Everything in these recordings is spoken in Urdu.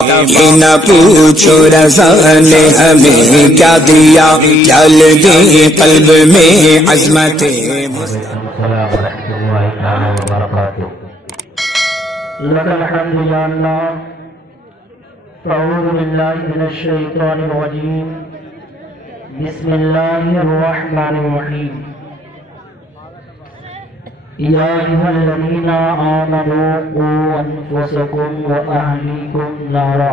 نہ پوچھو رضا نے ہمیں کیا دیا، چل گئی قلب میں عظمت۔ السلام ورحمۃ اللہ تعالی وبرکاتہ۔ لک الحمد یا اللہ، اعوذ باللہ من الشیطان الرجیم، بسم اللہ الرحمن الرحیم۔ یا ایھا الذین آمنوا قوا انفسکم واہلیکم نارا۔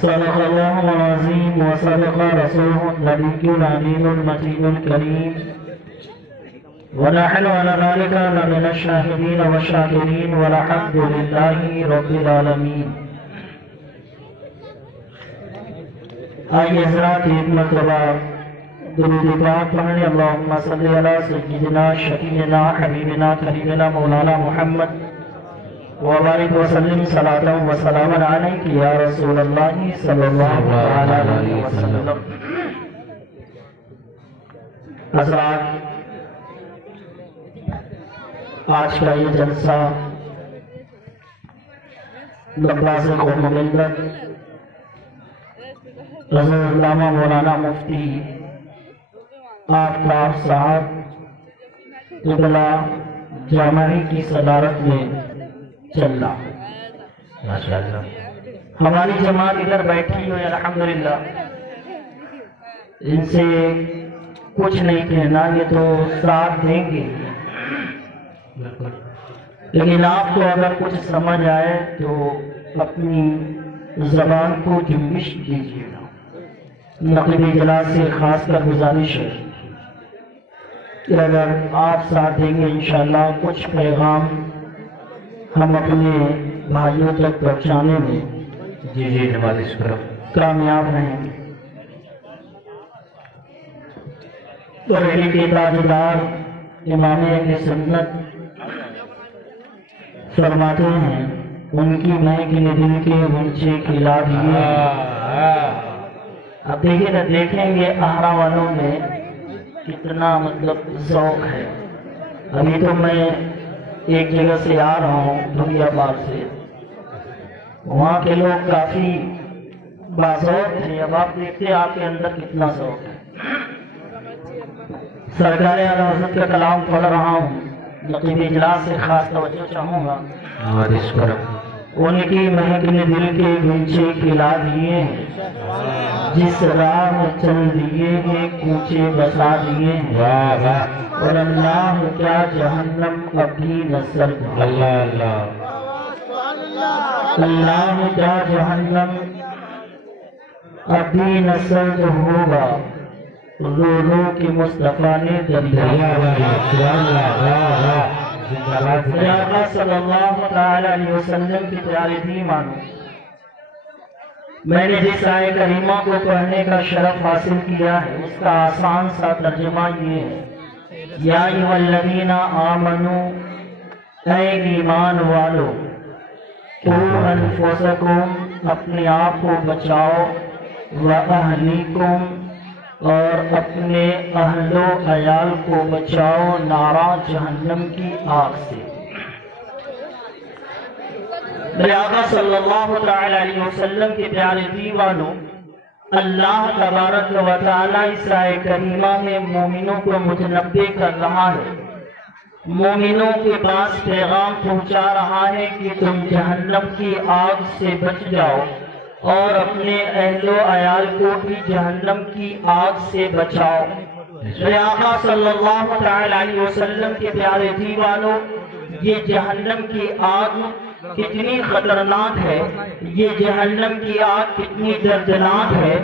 صدق اللہ العظیم وصدق رسولہ النبی الامین المتین الکریم، ونحن على ذلك لمن الشاهدين والشاكرين والحمد لله رب العالمین۔ آئیے حضرات ایک مرتبہ درود پاک پڑھنے، اللہم صلی علی سیدنا شفیعنا حبیبنا قریبنا مولانا محمد وبارک وسلم صلاۃ و سلام علیک یا رسول اللہ صلی اللہ علیہ وسلم۔ حضرات، آج کا یہ جلسہ نواز قوم ملت حضرت علامہ مولانا مفتی آفتاب صاحب قبلہ جامعی کی صدارت میں چل رہا۔ ہماری جماعت ادھر بیٹھی ہوئی الحمدللہ، ان سے کچھ نہیں کہنا، یہ تو ساتھ دیں گے، لیکن آپ کو اگر کچھ سمجھ آئے تو اپنی زبان کو جنبش دیجیے گا۔ نقیب اجلاس سے خاص کر گزارش ہے کہ اگر آپ ساتھ دیں گے انشاءاللہ کچھ پیغام ہم اپنے بھائیوں تک پہنچانے میں نوازش کرو کامیاب رہیں گے۔ بریلی کے تاجدار امام اہل سنت فرماتے ہیں، ان کی مہک نے دل کے غنچے کھلا دیے۔ اب دیکھیں نا، دیکھیں گے آرا والوں میں کتنا مطلب ذوق ہے۔ ابھی تو میں ایک جگہ سے آ رہا ہوں دنیا بار سے، وہاں کے لوگ کافی باذوق تھے، اب آپ دیکھتے ہیں آپ کے اندر کتنا ذوق ہے۔ سرکار اعلیٰ حضرت کا کلام پڑھ رہا ہوں، نقیب اجلاس سے خاص توجہ چاہوں گا۔ ان کی مہک نے دل کے گنچے کھلا دیے، جس راہ میں چل دیے ہیں کوچے بسا دیے ہیں، اور اللہ کیا جہنم ابھی نصر اللہ کیا جہنم ابھی نصر ہوگا، رو رو کے مصطفیٰ نے دریا۔ آقا صلی اللہ علیہ وسلم کی پیاری دی مانو، میں نے جس آیہ کریمہ کو پڑھنے کا شرف حاصل کیا ہے اس کا آسان سا ترجمہ یہ ہے، یا ایھا الذین آمنوا، اے ایمان والو، قوا انفسکم، اپنے آپ کو بچاؤ، واہلیکم، اور اپنے اہل و عیال کو بچاؤ، نارا، جہنم کی آگ سے۔ میرے آقا صلی اللہ علیہ وسلم کے پیارے دیوانوں، اللہ تبارک و تعالیٰ اس آیہ کریمہ میں مومنوں کو متنبہ کر رہا ہے، مومنوں کے پاس پیغام پہنچا رہا ہے کہ تم جہنم کی آگ سے بچ جاؤ اور اپنے اہل و عیال کو بھی جہنم کی آگ سے بچاؤ۔ میرے آقا صلی اللہ علیہ وسلم کے پیارے دیوانوں، یہ جہنم کی آگ کتنی خطرناک ہے، یہ جہنم کی آگ کتنی دردناک ہے،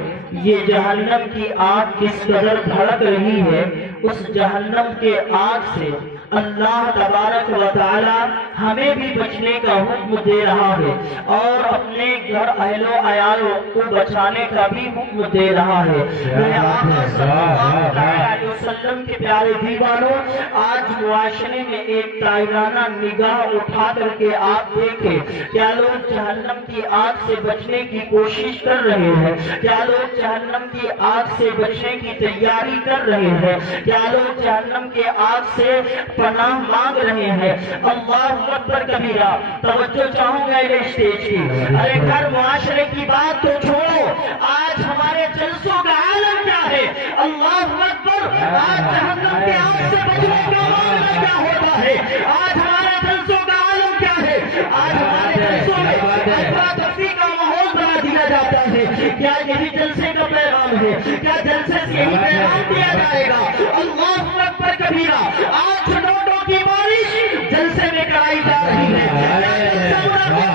یہ جہنم کی آگ کس قدر بھڑک رہی ہے، اس جہنم کے آگ سے اللہ تبارک و تعالی ہمیں بھی بچنے کا حکم دے رہا ہے، اور اپنے گھر اہل و عیال کو بچانے کا بھی حکم دے رہا ہے۔ میرے آقا صلی اللہ علیہ وسلم کے پیارے دیوانوں، آج معاشرے میں ایک طائرانہ نگاہ اٹھا کر کے آپ دیکھیں، کیا لوگ جہنم کی آگ سے بچنے کی کوشش کر رہے ہیں؟ کیا لوگ جہنم کی آگ سے بچنے کی تیاری کر رہے ہیں؟ کیا لوگ جہنم کے آگ سے پناہ مانگ رہے ہیں۔ اللہ اکبر کبیرہ۔ توجہ چاہوں گا اسٹیج کی۔ ارے گھر معاشرے کی بات تو چھوڑو، آج ہمارے جلسوں کا عالم کیا ہے؟ اللہ اکبر۔ آج جہنم کے آگ سے بچنے کا معاملہ کیا ہوتا ہے؟ آج ہمارے جلسوں کا عالم کیا ہے؟ آج ہمارے جلسوں میں افراتفری کا ماحول بنا دیا جاتا ہے۔ کیا یہی جلسے کا پیغام ہے؟ کیا جلسے سے یہی پیغام دیا جائے گا؟ اللہ اکبر کبیرہ۔ آج نوٹوں کی بارش جلسے میں کرائی جا رہی ہے۔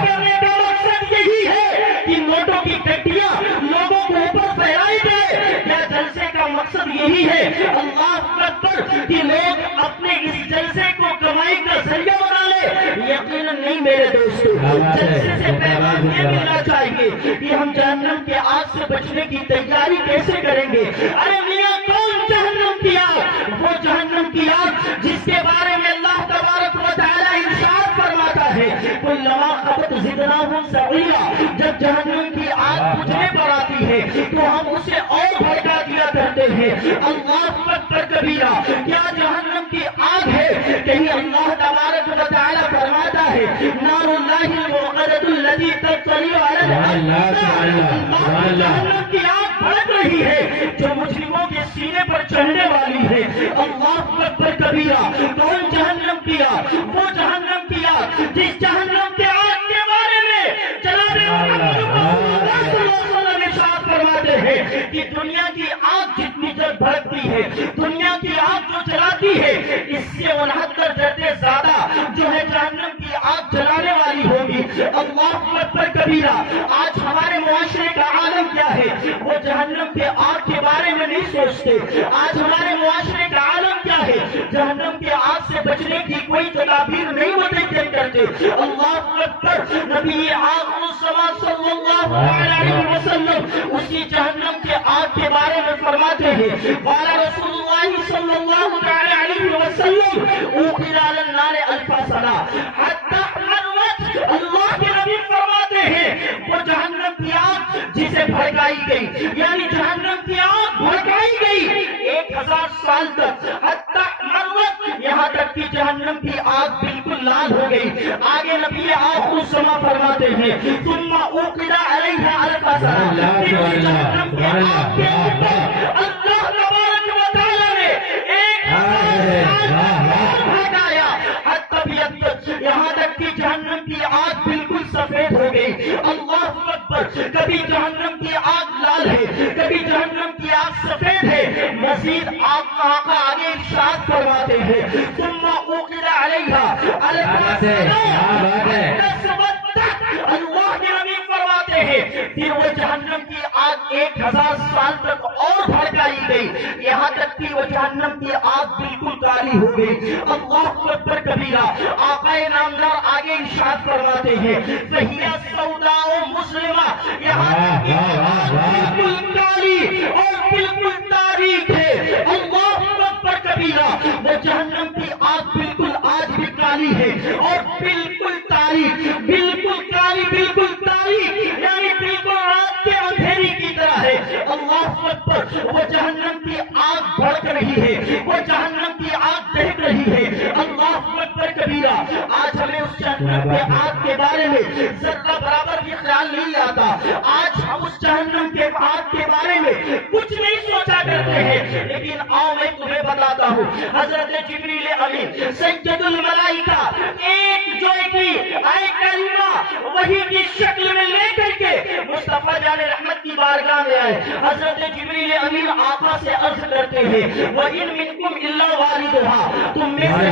کرنے کا مقصد یہی ہے کہ نوٹوں کی گڈیاں لوگوں کو اوپر پھیلائی جائے۔ کیا جلسے کا مقصد یہی ہے اللہ اکبر کہ لوگ اپنے اس جلسے کو کمائی کا ذریعہ بنا لے؟ یقیناً نہیں میرے دوستو۔ جلسے سے پیغام یہ ملنا چاہیے کہ ہم جہنم کے آگ سے بچنے کی تیاری کیسے کریں گے؟ ارے میاں کون جہنم کی آگ؟ وہ جہنم کی آگ جس کے بارے میں اللہ تبارک و تعالی ارشاد فرماتا ہے کلما خبت زدناہم سعیرا۔ جب جہنم کی آگ بجھنے پر آتی ہے تو ہم اسے اور بھڑکا دیا کرتے ہیں۔ اللہ اکبر کبیرہ۔ کیا جہنم کی آگ ہے؟ کہیں اللہ تبارک و تعالی فرماتا ہے نار اللہ الموقدۃ التي تطلع علی الافئدۃ۔ جہنم کی آگ بھڑک رہی ہے جو مجرموں کے سینے پر چڑھنے والی ہے۔ اللہ اکبر کبیرہ۔ کون جہنم کی آگ؟ وہ جہنم کی آگ جس جہنم کے آگ کے بارے میں جناب محمد صلی اللہ علیہ وسلم ارشاد فرماتے ہیں کہ دنیا کی آگ جتنی جب بھڑکتی ہے، دنیا کی آگ جو جلاتی ہے، اس سے 69 درجے زیادہ جو ہے جہنم کی آگ جلانے والی ہوگی۔ اللہ اکبر کبیرہ۔ آج ہمارے معاشرے کا عالم کیا ہے؟ وہ جہنم کے آگ کے بارے میں نہیں سوچتے۔ آج ہمارے معاشرے کا عالم کیا ہے؟ جہنم کے آگ سے بچنے کی کوئی تدابیر نہیں متعین کرتے۔ اللہ اکبر۔ نبی آخر الزمان صلی اللہ علیہ وسلم اسی جہنم کے آگ کے بارے میں فرماتے ہیں قال رسول اللہ صلی اللہ علیہ وسلم اوقد علی النار 1000 سنہ حتی حرت۔ اللہ کے نبی فرماتے ہیں وہ جہنم کی آگ جسے بھڑکائی گئی، یعنی جہنم کی آگ بھڑکائی گئی 1000 سال تک، حتی حرت، یہاں تک کہ جہنم کی آگ بالکل لال ہو گئی۔ آگے نبی آخر الزمان فرماتے ہیں ثم اوقد علیہا 1000 سنہ۔ جہنم کی آگ کے اوپر اللہ تبارک و تعالی نے 1000 سال بھڑکایا حتی ابیضت، یہاں تک کہ جہنم کی آگ بالکل سفید ہو گئی۔ اللہ اکبر۔ کبھی جہنم کی آگ لال ہے، کبھی جہنم کی آگ سفید ہے۔ مزید آقا آگے ارشاد فرماتے ہیں ثم اوقد علیہا 1000 سنہ۔ اللہ کے نبی فرماتے ہیں پھر وہ جہنم کی آگ 1000 سال تک اور بھڑکائی گئی، یہاں تک کہ وہ جہنم کی آگ بالکل کالی ہو گئی۔ اللہ اکبر کبیرہ۔ آقا نامدار آگے ارشاد فرماتے ہیں فہی سوداء مسلمہ، یہاں تک کہ آگ بالکل کالی اور بالکل تاریک ہے۔ اللہ اکبر کبیرہ۔ وہ جہنم کی آگ بالکل آج بھی کالی ہے اور بالکل تاریک، بالکل کالی، بالکل تاریک، یعنی بالکل رات کے اندھیری کی طرح ہے۔ اللہ اکبر۔ وہ جہنم کی آگ بھڑک رہی ہے، وہ جہنم کی آگ دہک رہی ہے۔ اللہ اکبر کبیرہ۔ آج ہمیں اس جہنم کی آگ کے بارے میں ذرہ برابر بھی خیال نہیں آتا۔ آج ہم اس جہنم کے آگ کے بارے میں کچھ نہیں سوچا کرتے ہیں، لیکن آؤ میں تمہیں بتاتا ہوں حضرت جبریل امین سید الملائکہ ایک جو کی آئے کلمہ وحی کی شکل میں لے کر کے مصطفیٰ جان رحمت کی بارگاہ میں آئے۔ حضرت جبریل امین آقا سے عرض کرتے ہیں وَإِن مِّنكُمْ إِلَّا وَارِدُهَا، تم میں سے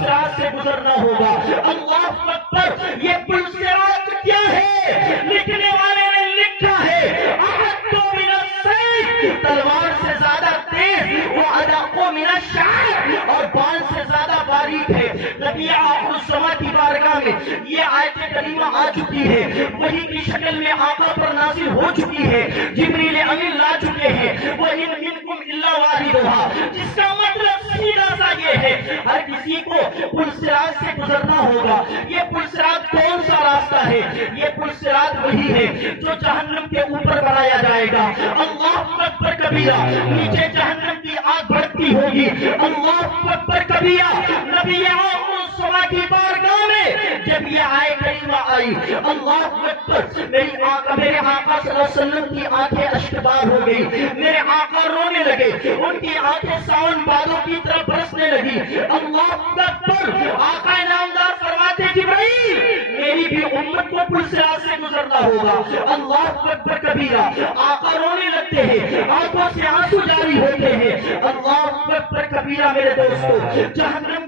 صراط سے گزرنا ہوگا۔ اللہ اکبر۔ یہ پل صراط کیا ہے؟ لکھنے والے نے لکھا ہے احد من السیف، تلوار سے زیادہ تیز، وہ ادق من الشعر، اور بال سے زیادہ باریک ہے۔ نبی آخر الزمان کی بارگاہ میں یہ آیت کریمہ آ چکی ہے، وحی کی شکل میں آقا پر نازل ہو چکی ہے، جبریل امین لا چکے ہیں وَإِن مِّنكُمْ إِلَّا وَارِدُهَا، جس کا مطلب سیدھا سا یہ ہے ہر کسی کو پل صراط سے گزرنا ہوگا۔ یہ پل صراط کون سا راستہ ہے؟ یہ پل صراط وہی ہے جو جہنم کے اوپر بنایا جائے گا۔ اللہ اکبر کبیرہ۔ نیچے جہنم کی آگ بڑھتی ہوگی، اللہ اکبر کبیرہ۔ کبیرہ نبی صبح کی بارگاہ میں جب یہ آئے کریمہ آئی، اللہ اکبر، میرے آقا صلی اللہ علیہ وسلم کی آنکھیں اشکبار ہو گئی، میرے آقا رونے لگے، ان کی آنکھیں ساون بادوں کی طرف برسنے لگی۔ اللہ اکبر، آقا نامدار فرماتے جبرائیل میری بھی امت کو پلسرات سے گزرنا ہوگا۔ اللہ اکبر کبیرہ، آقا رونے لگتے ہیں، آنکھوں سے آنسو جاری ہوتے ہیں۔ اللہ اکبر کبیرہ میرے دوستو، جہنم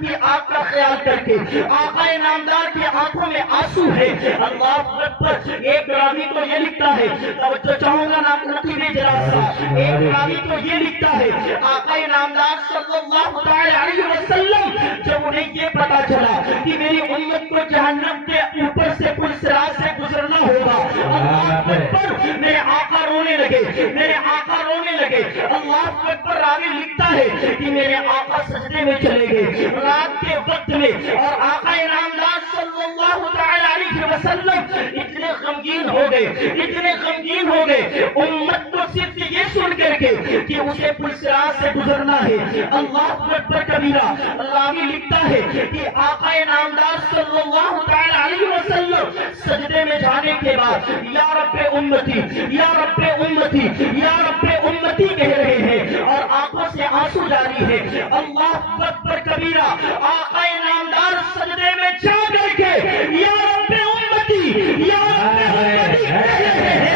کی آگ کا خیال کر کے آقا نامدار کی آنکھوں میں آنسو ہے۔ اللہ اکبر، ایک راوی تو یہ لکھتا ہے، توجہ چاہوں گا نقیب جلاسہ، ایک راوی تو یہ لکھتا ہے آقا نامدار صلی اللہ علیہ وسلم جب انہیں یہ پتا چلا کہ میری امت کو جہنم کے اوپر سے پلسرات سے گزرنا ہوگا، اللہ اکبر، میرے آقا رونے لگے، میرے آقا رونے لگے۔ اللہ اکبر، راوی لکھتا ہے کہ میرے آقا سجدے میں چلے گئے رات کے وقت میں، اور آقا نامدار صلی اللہ علیہ وسلم اتنے غمگین ہو گئے، اتنے غمگین ہو گئے، امت کو صرف یہ سن کر کے کہ اسے پلسرات سے گزرنا ہے۔ اللہ اکبر کبیرہ، راوی لکھتا ہے کہ آقا نامدار صلی اللہ علیہ وسلم سجدے میں جانے کے بعد یا رب امتی، یا رب امتی، یا رب امتی کہہ رہے ہیں اور آنکھوں سے آنسو جاری ہے۔ اللہ اکبر کبیرہ، آقا نامدار سجدے میں جا کر کے یا رب امتی، یا رب امتی کہہ رہے ہیں۔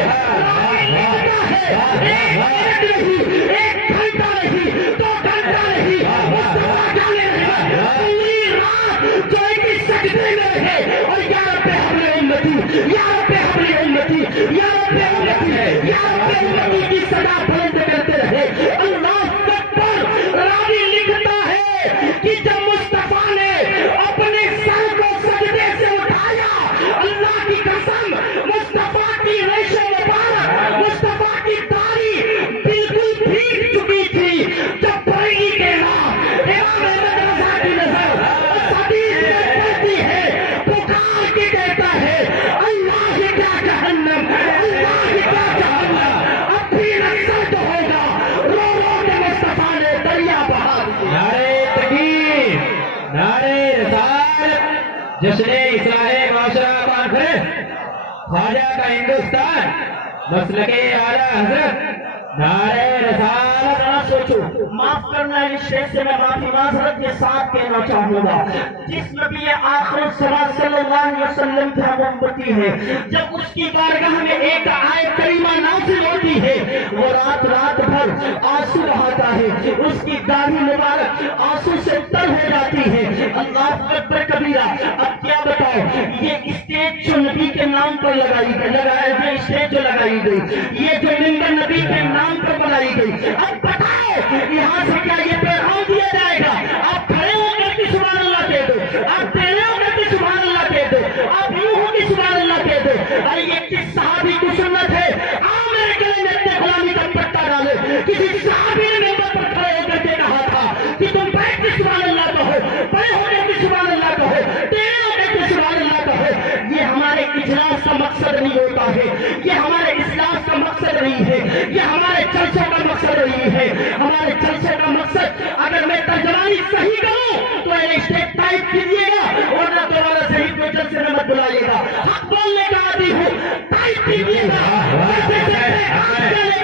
ایک منٹ نہیں، ایک گھنٹہ نہیں، 2 گھنٹہ نہیں، مصطفیٰ جانے ہیں پوری رات جو ایک سجدے میں رہے اور یا رب حبل امتی، یا رب حبل امتی، یا رب امتی، یا رب امتی کی صدا بلند کرتے رہے۔ اللہ اکبر، راوی لکھتا ہے کہ جب مصطفیٰ نے اپنے سر کو سجدے سے اٹھایا، اللہ کی قسم مصطفیٰ کی ریش مبارک، مصطفیٰ کی داڑھی بالکل بھیگ چکی تھی۔ جب بریلی کے نام امام احمد رضا کی نظر اس حدیث میں پڑتی ہے، پکار کے کہتا ہے اللہ ہی کیا جہنم، اللہ ہی کیا جہنم، اب بھی رسد ہوگا، رو رو کے مصطفیٰ نے دریا بہا دیا۔ نعرہ تکبیر، نعرہ رسالت، جشن اصلاح معاشرہ پان کریں، خواجہ کا ہندوستان، مسلک اعلیٰ حضرت، نعرہ رسالت۔ سوچو، معاف کرنا ہے، اس شیخ سے میں معافی معذرت کے ساتھ کہنا چاہوں گا، جس نبی آخر الزمان صلی اللہ علیہ وسلم کی ہم امتی ہے، جب اس کی بارگاہ میں ایک آیت کریمہ نازل ہوتی ہے وہ رات بھر آنسو بہاتا ہے، اس کی داڑھی مبارک آنسو سے تر ہو جاتی ہے۔ اللہ اکبر کبیرہ، اب کیا بتاؤ، یہ اسٹیج جو نبی کے نام پر لگائی گئی، یہ اسٹیج جو لگائی گئی، یہ جو ممبر نبی کے نام پر بنائی گئی، اب بتاؤ یہاں سے کیا یہ پیغام دیا جائے گا؟ آپ کھڑے ہو کر کے سبحان اللہ کہہ دو، آپ ٹیڑھے ہو کر کے سبحان اللہ کہہ دو، آپ یوں ہو کے سبحان اللہ کہہ دو۔ ارے یہ کس صحابی کی سنت ہے؟ آؤ میرے گلے میں اپنے غلامی کا پٹا ڈالے۔ کسی صحابی نے ممبر پر کھڑے ہو کر کے کہا تھا کہ تم بیٹھ کے سبحان اللہ کہو، کھڑے ہو کر کے سبحان اللہ کہو، ٹیڑھے ہو کر کے سبحان اللہ کہو۔ یہ ہمارے اجلاس کا مقصد نہیں ہوتا ہے، یہ ہمارے اجلاس کا مقصد نہیں ہے، یہ ہمارے جلسوں کا مقصد نہیں ہے۔ ہمارے جلسے کا مقصد، اگر میں ترجمانی صحیح کروں تو اسٹیج ٹائپ کیجیے گا، ورنہ دوبارہ صحیح کو جلسے میں مت بلائیے گا۔ حق بولنے کا عادی ہوں، ٹائپ کیجیے گا۔ لے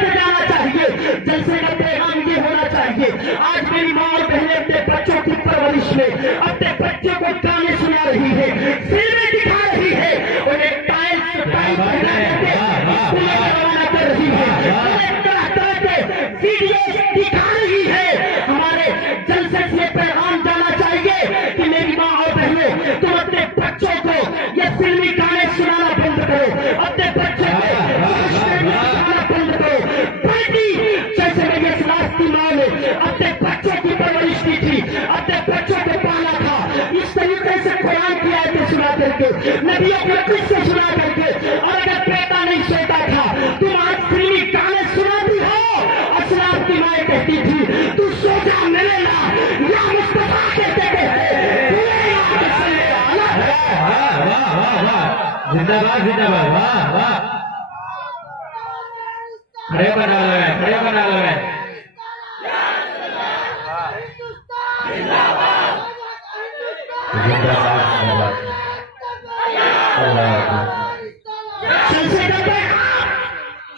کے جانا چاہیے، جلسے کا پیغام یہ ہونا چاہیے۔ آج میری ماں اور بہنیں اپنے بچوں کی پرورش میں اپنے بچوں کو گانے سنا رہی ہے، فلمیں دکھا رہی ہے، انہیں ٹائپ پہنا کر کے اسکولیں روانہ کر رہی ہے، انہیں طرح طرح کے ویڈیو دکھا رہی ہے۔ ہمارے جلسے سے پیغام جانا چاہیے کہ میری ماں اور بہنیں، تم اپنے بچوں کو یہ فلمی گانے سنانا بند کرو، اپنے بچوں کو سنانا بند کرو، بلکہ جیسے میں یہ سلاس کی ماں نے اپنے بچوں کی پرورش کی تھی، اپنے بچوں کو پالا تھا، اس طریقے سے قرآن کی آیتیں سنا کر کے، نبیوں کے قصے سنا کر کے، اور اگر بیٹا نہیں سوتا تھا تم آج فلمی گانے سناتی ہو۔ اسلاف کی مائیں کہتی تھی تو سو جا ملے نا، یا مصطفیٰ کہتے تھے زندہ باد، زندہ باد، واہ واہ، کھڑے بنا لو ہے، کھڑے بنا لو ہے۔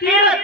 13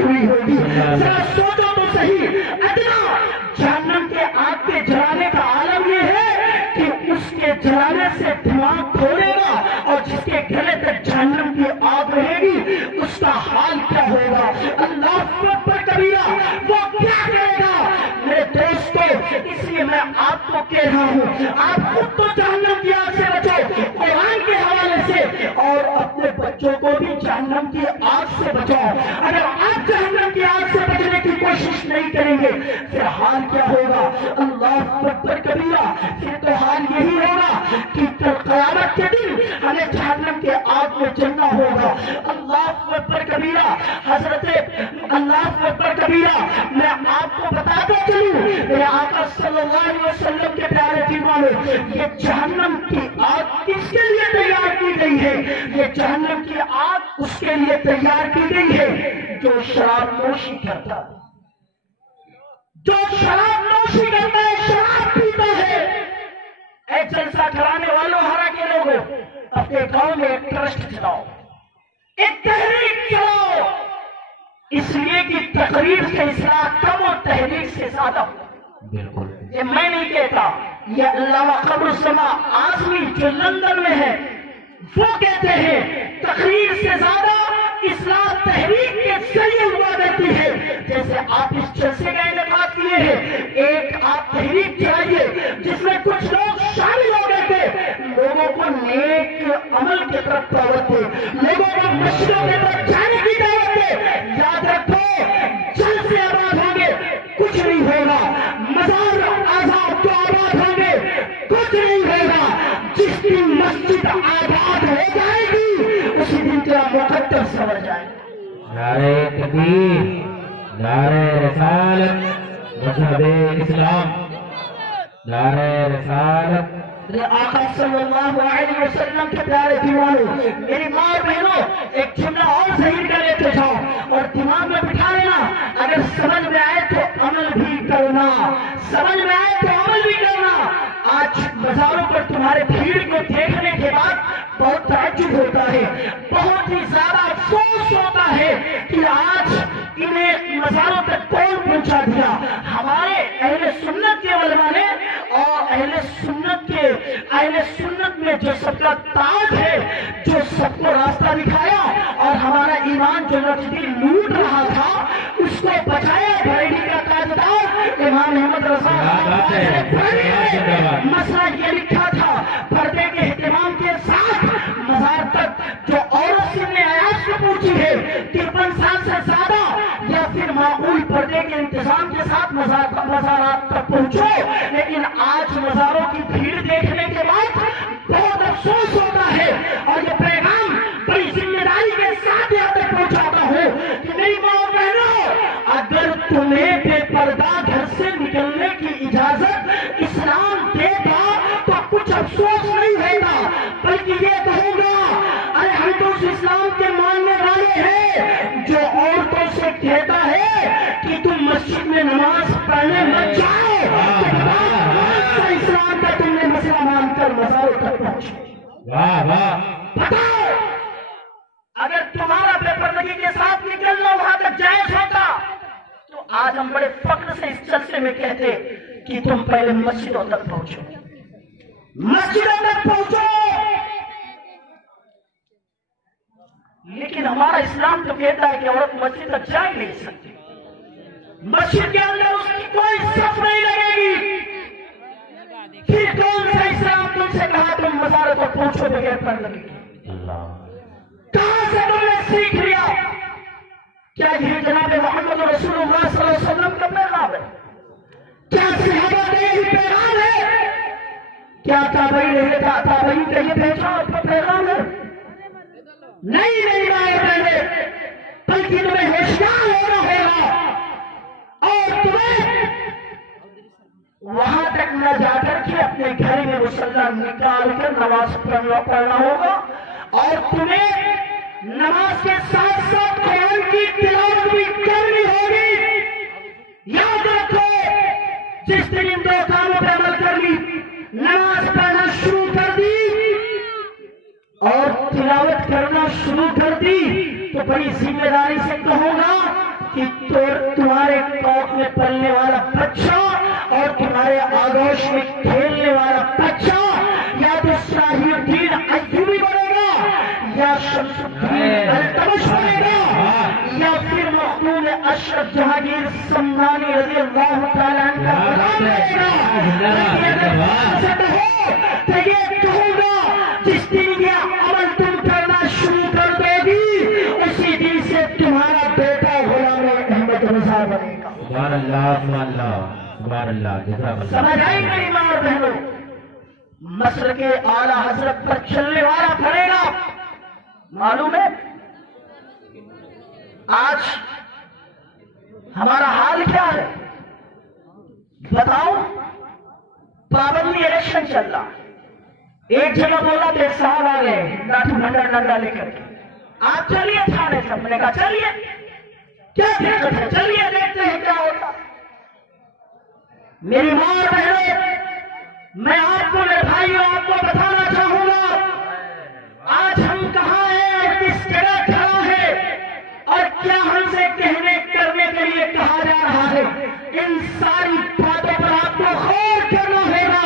پہنچی ہوئی ہوگی. ذرا سوچو تو صحیح. ادنا جہنم کے آگ کے جلانے کا عالم یہ ہے کہ اس کے جلانے سے دماغ کھولے گا اور جس کے گلے تک جہنم کی آگ رہے گی اس کا حال کیا ہوگا. اللہ اکبر کبیرہ. وہ کیا کرے گا میرے دوستو. اس لیے میں آپ کو کہہ رہا ہوں آپ خود تو جہنم کی آگ سے بچو قرآن کے حوالے سے اور اپنے بچوں کو بھی جہنم کی آگ سے بچاؤ. اگر آپ جہنم کی آگ سے بچنے کی کوشش نہیں کریں گے پھر حال کیا ہوگا. اللہ اکبر کبیرہ. پھر تو حال یہی ہوگا کہ کل قیامت کے دن ہمیں جہنم کے آگ میں جلنا ہوگا. اللہ اکبر کبیرہ. حضرت اللہ اکبر کبیرہ. میں آپ کو بتاتا چلوں میرے آقا صلی اللہ علیہ وسلم کے پیارے دیوانوں یہ جہنم کی آگ کس کے لیے تیار کی گئی ہے. یہ جہنم کی آگ اس کے لیے تیار کی گئی ہے جو شراب نوشی کرتا ہے. جو شراب نوشی کرتا ہے شراب پیتا ہے. اے جلسہ کرانے والوں ہرا کے لوگوں اپنے گاؤں میں ایک ٹرسٹ چلاؤ ایک تحریک چلاؤ اس لیے کہ تقریر سے اصلاح کم اور تحریک سے زیادہ. یہ میں نہیں کہتا یہ علامہ قمر الزما اعظمی جو لندن میں ہے وہ کہتے ہیں تقریر سے زیادہ اصلاح تحریک کے ذریعے ہوا کرتی ہے. جیسے آپ اس جلسے کا انعقاد کیے ہیں ایک آپ تحریک چلائیے جس میں کچھ لوگ شامل ہو گئے تھے. لوگوں کو نیک عمل کی طرف دعوت دے لوگوں کو مسجدوں کی طرف جانے کی دعوت دے. یاد رکھو جلسے آباد ہوں گے کچھ نہیں ہوگا. مزار آزاد تو آباد ہوں گے کچھ نہیں ہوگا. جس دن مسجد آباد ہو جائے گی اسی دن تیرا مقدر سمجھ جائے گا. نعرہ تکبیر نعرہ رسالت مذہب اسلام نعرہ رسالت. آقا صلی اللہ علیہ وسلم کے پیارے دیوانوں میری ماں اور بہنوں ایک جملہ اور ظاہر کر لیتے جاؤ اور دماغ میں بٹھا لینا. اگر سمجھ میں آئے تو عمل بھی کرنا. سمجھ میں آئے تو عمل بھی کرنا. آج مزاروں پر تمہارے بھیڑ کو دیکھنے کے بعد بہت تعجب ہوتا ہے بہت ہی زیادہ افسوس ہوتا ہے کہ آج انہیں مزاروں تک کون پہنچا دیا. ہمارے اہل سنت کے علماء نے اور اہل سنت میں جو سب کا تاج ہے جو سب کو راستہ دکھایا اور ہمارا ایمان جو نقدی لوٹ رہا تھا اس کو بچایا. بریلی کا تاجدار امام احمد رضا مسئلہ یہ لکھا تھا پردے کے اہتمام کے ساتھ مزار تک جو عورت سن عیاش کو پہنچی ہے 53 سال سے زیادہ یا پھر معقول پردے کے انتظام کے ساتھ مزارات تک پہنچو. لیکن آج مزاروں کی بھیڑ دیکھنے کے بعد بہت افسوس ہوتا ہے اور یہ پیغام بڑی ذمہ داری کے ساتھ یہاں تک پہنچاتا ہوں کہ میری ماں اور بہنوں اگر تمہیں بے پردہ گھر سے نکلنے کی اجازت اسلام دے گا تو کچھ افسوس نہیں ہوگا بلکہ یہ کہوں گا ارے ہم تو اس اسلام کے ماننے والے ہیں جو عورتوں سے کہتا ہے کہ تم مسجد میں نماز پڑھنے مت جاؤ. اسلام کا تم نے مسئلہ مان کر مزاروں تک پہنچے. واہ واہ. بتاؤ اگر تمہارا بے پردگی کے ساتھ نکلنا وہاں تک جائز ہوتا تو آج ہم بڑے فخر سے اس جلسے میں کہتے کہ تم پہلے مسجدوں تک پہنچو مسجدوں تک پہنچو. لیکن ہمارا اسلام تو کہتا ہے کہ عورت مسجد تک جا ہی نہیں سکتی. مسجد کے اندر اس کی کوئی صف نہیں لگے گی. پھر کون سا اسلام تم سے کہا تم مزاروں تک پہنچو بغیر پردگی کے. کہاں سے تم نے سیکھ لیا؟ کیا یہ جناب محمد رسول اللہ صلی اللہ علیہ وسلم کا پیغام ہے؟ کیا صحابہ کا یہی پیغام ہے؟ کیا تابعین کا یہ پیغام ہے؟ نہیں میری مائیں بہنیں بلکہ تمہیں ہوشیار ہونا ہوگا اور تمہیں وہاں تک نہ جا کر کے اپنے گھر میں مصلی نکال کر نماز پڑھنا ہوگا اور تمہیں نماز کے ساتھ ساتھ قرآن کی تلاوت بھی کرنی ہوگی. یاد رکھو جس دن ان دو کاموں پہ عمل کر لی نماز پڑھنا شروع کر دی اور تلاوت کرنا شروع کر دی تو بڑی ذمہ داری سے کہوں گا کہ تمہارے کوکھ میں پلنے والا بچہ اور تمہارے آگوش میں کھیلنے والا بچہ یا تو صلاح الدین ایوبی بنے گا یا شمس الدین التمش بنے گا یا پھر مخدوم اشرف جہانگیر سمنانی رضی اللہ تعالیٰ عنہ کا غلام بنے گا۔ تو یہ کہوں گا جس دن یہ عمل تم کرنا شروع کر دے گی اسی دن سے تمہارا بیٹا غلام احمد رضا بنے گا۔ سبحان اللہ سبحان اللہ سبحان اللہ جزاک اللہ۔ سمجھ آئی میری ماں اور بہنوں، مسلک اعلی حضرت پر چلنے والا بنے گا۔ معلوم ہے آج ہمارا حال کیا ہے؟ بتاؤ، پابندی الیکشن چل رہا، ایک جگہ بولا تو ایک صاحب آ گئے لاٹھی بھنڈا ڈنڈا لے کر کے، آپ چلیے تھانے سے، میں نے کہا چلیے، کیا دقت ہے، چلیے دیکھتے ہیں کیا ہوتا۔ میری ماں اور بہنوں، میں آپ کو میرے بھائیوں آپ کو بتانا چاہوں گا آج ہم کہاں ہیں اور کس جگہ کھڑا ہے اور کیا ہم سے کہنے کرنے کے لیے کہا جا رہا ہے، ان ساری باتوں پر آپ کو غور کرنا ہوگا،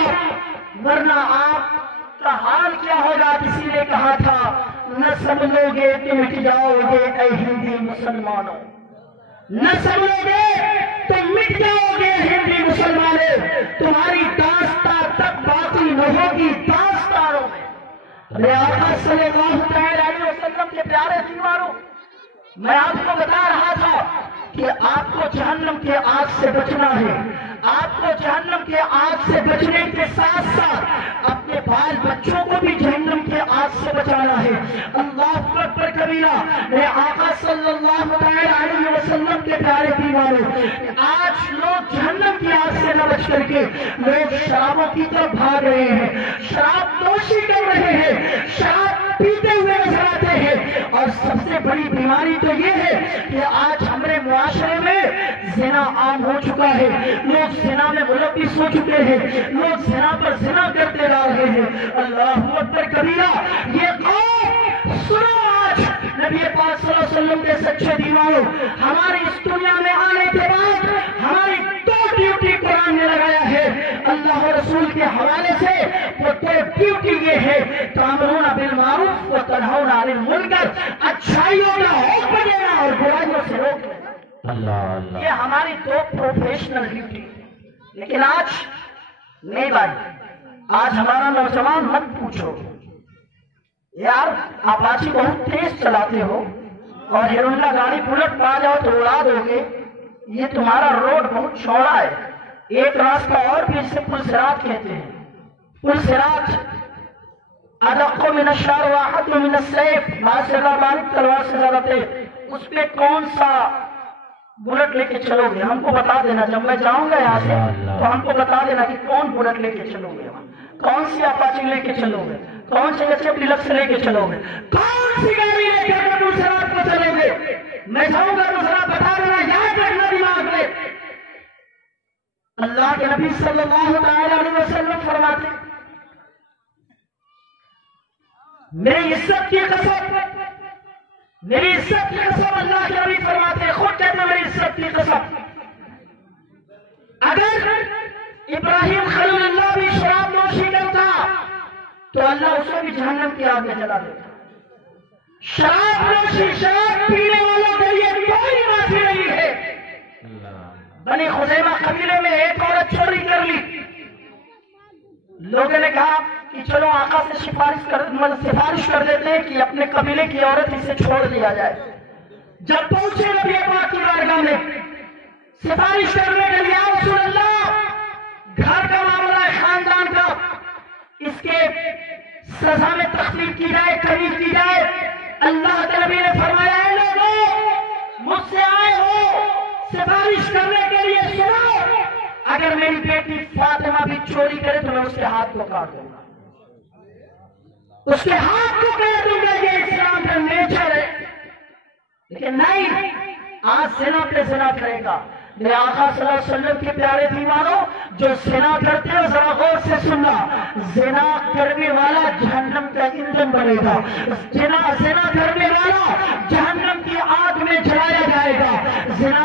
ورنہ آپ کا حال کیا ہوگا۔ کسی نے کہا تھا نہ سمجھو گے تو مٹ جاؤ گے اے ہندی مسلمانوں، نہ سمجھو گے تو مٹ جاؤ گے ہندی مسلمانوں، تمہاری داستان تک باقی نہ ہوگی داستانوں میں۔ آقا صلی اللہ علیہ وسلم کے پیارے دیواروں، میں آپ کو بتا رہا تھا کہ آپ کو جہنم کے آگ سے بچنا ہے، آپ کو جہنم کے آگ سے بچنے کے ساتھ ساتھ اپنے بال بچوں کو بھی جہنم کے آگ سے بچانا ہے۔ اللہ اکبر کبیرہ۔ میرے آقا صلی اللہ علیہ وسلم کے پیارے دیواروں، آج لوگ جہنم کی آگ سے نہ بچ کر کے لوگ شرابوں کی طرف بھاگ رہے ہیں، شراب نوشی کر رہے ہیں، شراب پیتے ہوئے نظر آتے ہیں، اور سب سے بڑی بیماری تو یہ ہے کہ آج ہمارے معاشرے میں زنا عام ہو چکا ہے، لوگ زنا میں ملوث ہو چکے ہیں، لوگ زنا پر زنا کرتے جا رہے ہیں۔ اللہ اکبر کبیرہ۔ یہ قوم سنو، آج نبی پاک صلی اللہ علیہ وسلم کے سچے دیوانوں، ہماری اس دنیا میں آنے کے بعد ہماری دو ڈیوٹی قرآن نے لگایا ہے اللہ اور رسول کے حوالے سے۔ وہ دو ڈیوٹی یہ ہے، تأمرون بالمعروف و تنہون عن المنکر، اچھائیوں کا حکم دینا اور برائیوں سے روک لینا، اللہ یہ ہماری دو پروفیشنل ڈیوٹی۔ لیکن آج نہیں بھائی، آج ہمارا نوجوان مت پوچھو یار، اپاچی بہت تیز چلاتے ہو اور ہیرونڈا گاڑی بلٹ پا جاؤ تو اڑا دو گے، یہ تمہارا روڈ بہت چوڑا ہے، ایک راستہ اور بھی اسے پل صراط کہتے ہیں۔ پل صراط ادق من الشعر واحد من السیف، بات سے زیادہ باریک تلوار سے زیادہ تیز، اس پہ کون سا بلٹ لے کے چلو گے؟ ہم کو بتا دینا، جب میں جاؤں گا یہاں سے تو ہم کو بتا دینا کہ کون بلٹ لے کے چلو گے، کون سی اپاچی لے کے چلو گے، کون سی ایچ ایف ڈیلکس لے کے چلو گے، کون سی گاڑی لے کے پل صراط کو چلو گے؟ میں جاؤں گا تو ذرا بتا دینا، یاد رکھنا دماغ میں۔ اللہ کے نبی صلی اللہ علیہ وسلم فرماتے، میری عزت کی قسم، میری عزت کی قسم، اللہ کے نبی فرماتے، خود کہتے ہیں میری عزت کی قسم، اگر ابراہیم خلیل اللہ بھی شراب نوشی کرتا تو اللہ اسے بھی جہنم کی آگ میں جلا دیتا۔ شراب نوشی، شراب پینے والوں کے لیے کوئی معافی نہیں ہے۔ بنی خزیمہ قبیلے میں ایک عورت چوری کر لی، لوگوں نے کہا کہ چلو آقا سے سفارش کر دیتے ہیں کہ اپنے قبیلے کی عورت اسے چھوڑ دیا جائے۔ جب پہنچے نبی پاک کی بارگاہ میں سفارش کرنے کے لیے، رسول اللہ گھر کا معاملہ ہے، خاندان کا، اس کے سزا میں تخفیف کی جائے، کمی کی جائے۔ اللہ کے نبی نے فرمایا، اے لوگوں مجھ سے آئے ہو سفارش کرنے کے لیے، سنو، اگر میری بیٹی فاطمہ بھی چوری کرے تو میں اس کے ہاتھ کو کاٹ دوں گا، اس کے ہاتھ کو کاٹ دوں گا، یہ اسلام کا نیچر ہے۔ لیکن نہیں، آج زنا پہ زنا کرے گا۔ میرے آقا صلی اللہ علیہ وسلم کے پیارے دیوانوں، جو زنا کرتے ہیں ذرا غور سے سننا، زنا کرنے والا جہنم کا ایندھن بنے گا، زنا کرنے والا جہنم کی آگ میں جلایا جائے گا، زنا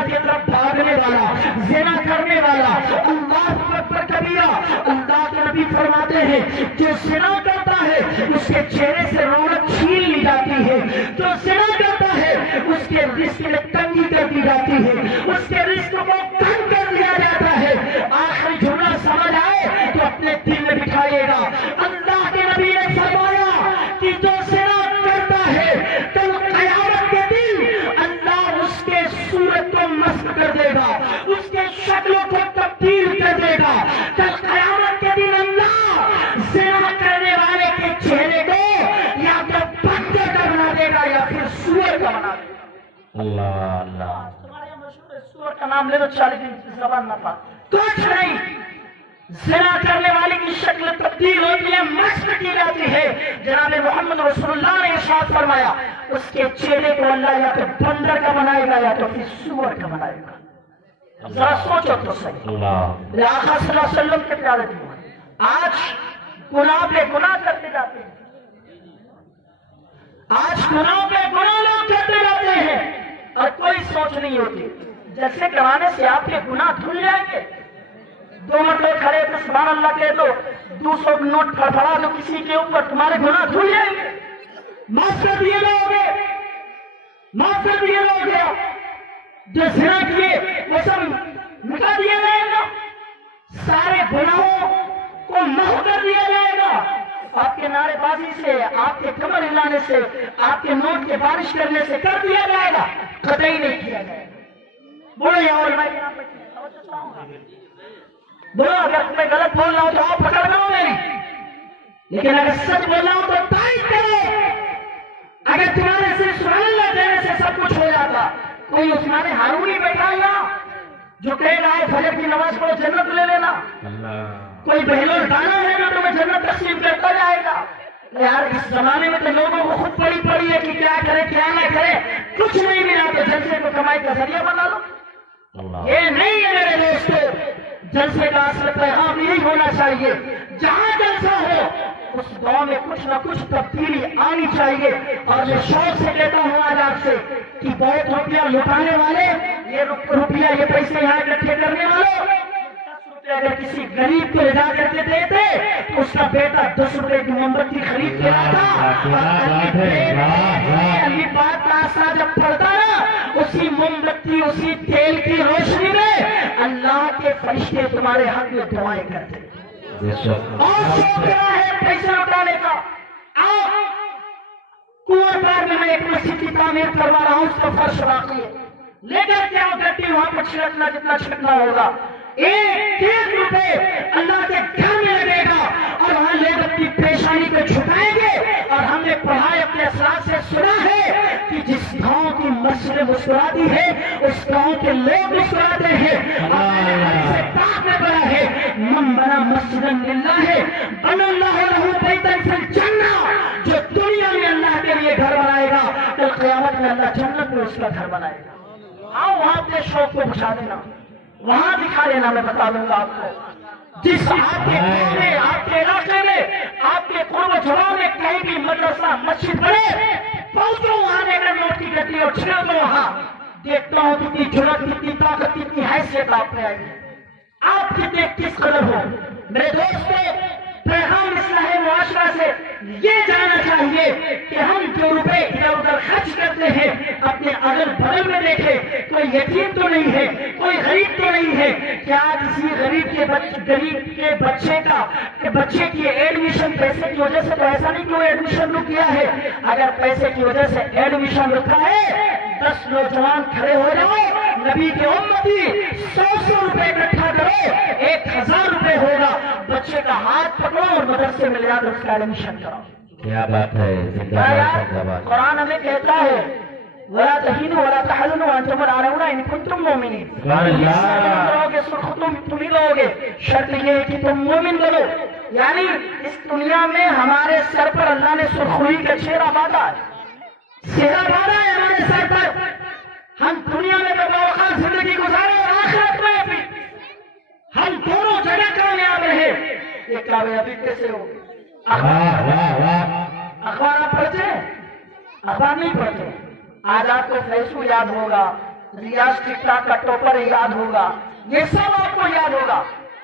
جاتے ہیں جو زنا کرتا ہے اس کے چہرے سے رونق چھین لی جاتی ہے، جو زنا کرتا ہے اس کے رزق میں تنگی کر دی جاتی ہے، اس کے رزق کو کم کر دیا جاتا ہے۔ آخری جملہ سمجھ آئے تو اپنے دل میں بٹھائیے گا، اللہ کے نبی نے فرمایا کہ جو زنا کرتا ہے کل قیامت کے دن اللہ اس کے صورت کو مسخ کر دے گا، اس کے شکلوں کو تبدیل کر دے گا۔ کل قیامت کے دن اللہ زنا کرنے والے کے چہرے کو یا تو پتھر کا بنا دے گا یا پھر سور کا بنا دے گا۔ اللہ اللہ، تمہارے مشہور سور کا نام لے دو 40 دن کی زبان نہ پا، کچھ نہیں۔ زنا کرنے والے کی شکل تبدیل ہوتی ہے، مسخ کی جاتی ہے۔ جناب محمد رسول اللہ نے ارشاد فرمایا اس کے چہرے کو اللہ یا تو بندر کا بنائے گا یا تو پھر سور کا بنائے گا۔ ذرا سوچو تو صحیح۔ اللہ آقا صلی اللہ علیہ وسلم کے پیارے تھے، آج گناہ پہ گناہ کرتے جاتے ہیں، آج گناہ پہ گناہ لوگ کرتے جاتے ہیں اور کوئی سوچ نہیں ہوتی۔ جیسے کرانے سے آپ کے گناہ دھل جائیں گے، 2 مرتبہ کھڑے تو سبحان اللہ کہہ دو، 200 نوٹ پھڑا دو کسی کے اوپر، تمہارے گناہ دھل جائیں گے، معاف کر دیے جاؤ گے، معاف کر دیے جاؤ گے۔ جو زنا کیے وہ سب مٹا دیا جائے گا، سارے گناہوں کو محو کر دیا جائے گا۔ آپ کے نعرے بازی سے، آپ کے کمر ہلانے سے، آپ کے نوٹ کے بارش کرنے سے کر دیا جائے گا، قطعی نہیں کیا جائے گا۔ بولو یا علماء کرام پہ توجہ چاہوں گا، بولو اگر تمہیں غلط بول رہا ہوں تو آپ پکڑ کرو میری، لیکن اگر سچ بول رہا ہوں تو تائید کرو۔ اگر تمہارے صرف سبحان اللہ کہنے سے سب کچھ ہو جاتا، کوئی عثمان ہارونی بیٹھا یہاں جو کہے گا ہے فجر کی نماز پڑھو جنت لے لینا، کوئی بہلول ڈانا ہے نا تمہیں جنت تقسیم کرتا جائے گا۔ یار اس زمانے میں تو لوگوں کو خود پڑی ہے کہ کیا کرے کیا نہ کرے، کچھ نہیں ملا تو جلسے کو کمائی کا ذریعہ بنا لو۔ یہ نہیں ہے میرے دوستو، جلسے کا اصل پیغام یہی ہونا چاہیے، جہاں جلسہ ہو اس گاؤں میں کچھ نہ کچھ تبدیلی آنی چاہیے۔ اور میں شوق سے کہتا ہوں آج آپ سے کہ بہت روپیہ لٹانے والے، یہ روپیہ یہ پیسے یہاں اکٹھے کرنے والوں، 10 روپے اگر کسی غریب کو لے جا کر کے دیتے تو اس کا بیٹا 10 روپے کی موم بتی خرید کے لاتا، علی بات کا آسا جب پڑتا نا اسی موم بتی اسی تیل کی روشنی میں اللہ کے فرشتے تمہارے حق میں دعائیں کرتے۔ اور شوق کیا ہے پیسے لٹانے کا؟ آؤ کنویں پار میں ایک مسجد کی تعمیر کروا رہا ہوں، اس کا فرش باقی ہے، لے کر کے آؤ گٹی، وہاں پر چھڑکنا جتنا چھڑکنا ہوگا، 1-1.5 روپے اللہ کے گھر میں لگے گا اور وہاں لوگ اپنی پریشانی کو چھپائیں گے۔ اور ہم نے پڑھائے اپنے اسلاف سے سنا ہے کہ جس گاؤں کی مسجد مسکراتی ہے اس گاؤں کے لوگ مسکراتے ہیں۔ سے پاک میں پڑھا ہے من بنا مسجد للہ بنا اللہ لہ بیتا فی الجنہ، جو دنیا میں اللہ کے لیے گھر بنائے گا کل قیامت میں اللہ جنت میں اس کا گھر بنائے گا۔ آؤ وہاں اپنے شوق کو بچھا دینا، وہاں دکھا لینا، میں بتا دوں گا آپ کو، جس آپ کے گاؤں میں، آپ کے علاقے میں، آپ کے قرب و جواب میں کہیں بھی مدرسہ مسجد بنے، پہنچو وہاں لے کر نوٹ کی گٹی اور چھڑ دو وہاں، دیکھتا ہوں کتنی جرأت، کتنی طاقت، کتنی حیثیت آپ میں آئی ہے، آپ کتنے کس قدر ہو۔ میرے دوستو پیغام اصلاح معاشرہ سے یہ جانا چاہیے کہ ہم جو روپے ادھر ادھر خرچ کرتے ہیں اپنے اگل بغل میں دیکھیں، کوئی یتیم تو نہیں ہے، کوئی غریب تو نہیں ہے، کیا کسی غریب کے بچے کی ایڈمیشن پیسے کی وجہ سے تو ایسا نہیں کہ وہ ایڈمیشن رک گیا ہے، اگر پیسے کی وجہ سے ایڈمیشن رکھا ہے 10 نوجوان کھڑے ہو جاؤ، نبی کے امتی 100 روپے اکٹھا کرو، 1000 روپے ہوگا، بچے کا ہاتھ پکڑو اور مدرسے میں لے جا کر اس کا ایڈمیشن کراؤ۔ کیا بات ہے، زندہ باد۔ قرآن ہمیں کہتا ہے وَلَا تَهِنُوا وَلَا تَحْزَنُوا وَأَنْتُمُ الْأَعْلَوْنَ إِن كُنتُم مُؤْمِنِينَ، تم ہی لوگے، شرط یہ ہے کہ تم مومن بنو۔ یعنی اس دنیا میں ہمارے سر پر اللہ نے سرخروئی کا چہرہ باندھا ہے، چہرہ باندھا ہے ہمارے سر پر، ہم دنیا میں تو باوقار زندگی گزارے اور آخرت میں بھی ہم دونوں جگہ کامیاب رہے۔ یہ کامیابی کیسے ہوگی؟ اخبار آپ پڑھتے ہیں؟ اخبار نہیں پڑھتے؟ آج آپ کو فیصو یاد ہوگا، ریاض ٹک ٹاک کا ٹوپر یاد ہوگا، یہ سب آپ کو یاد ہوگا،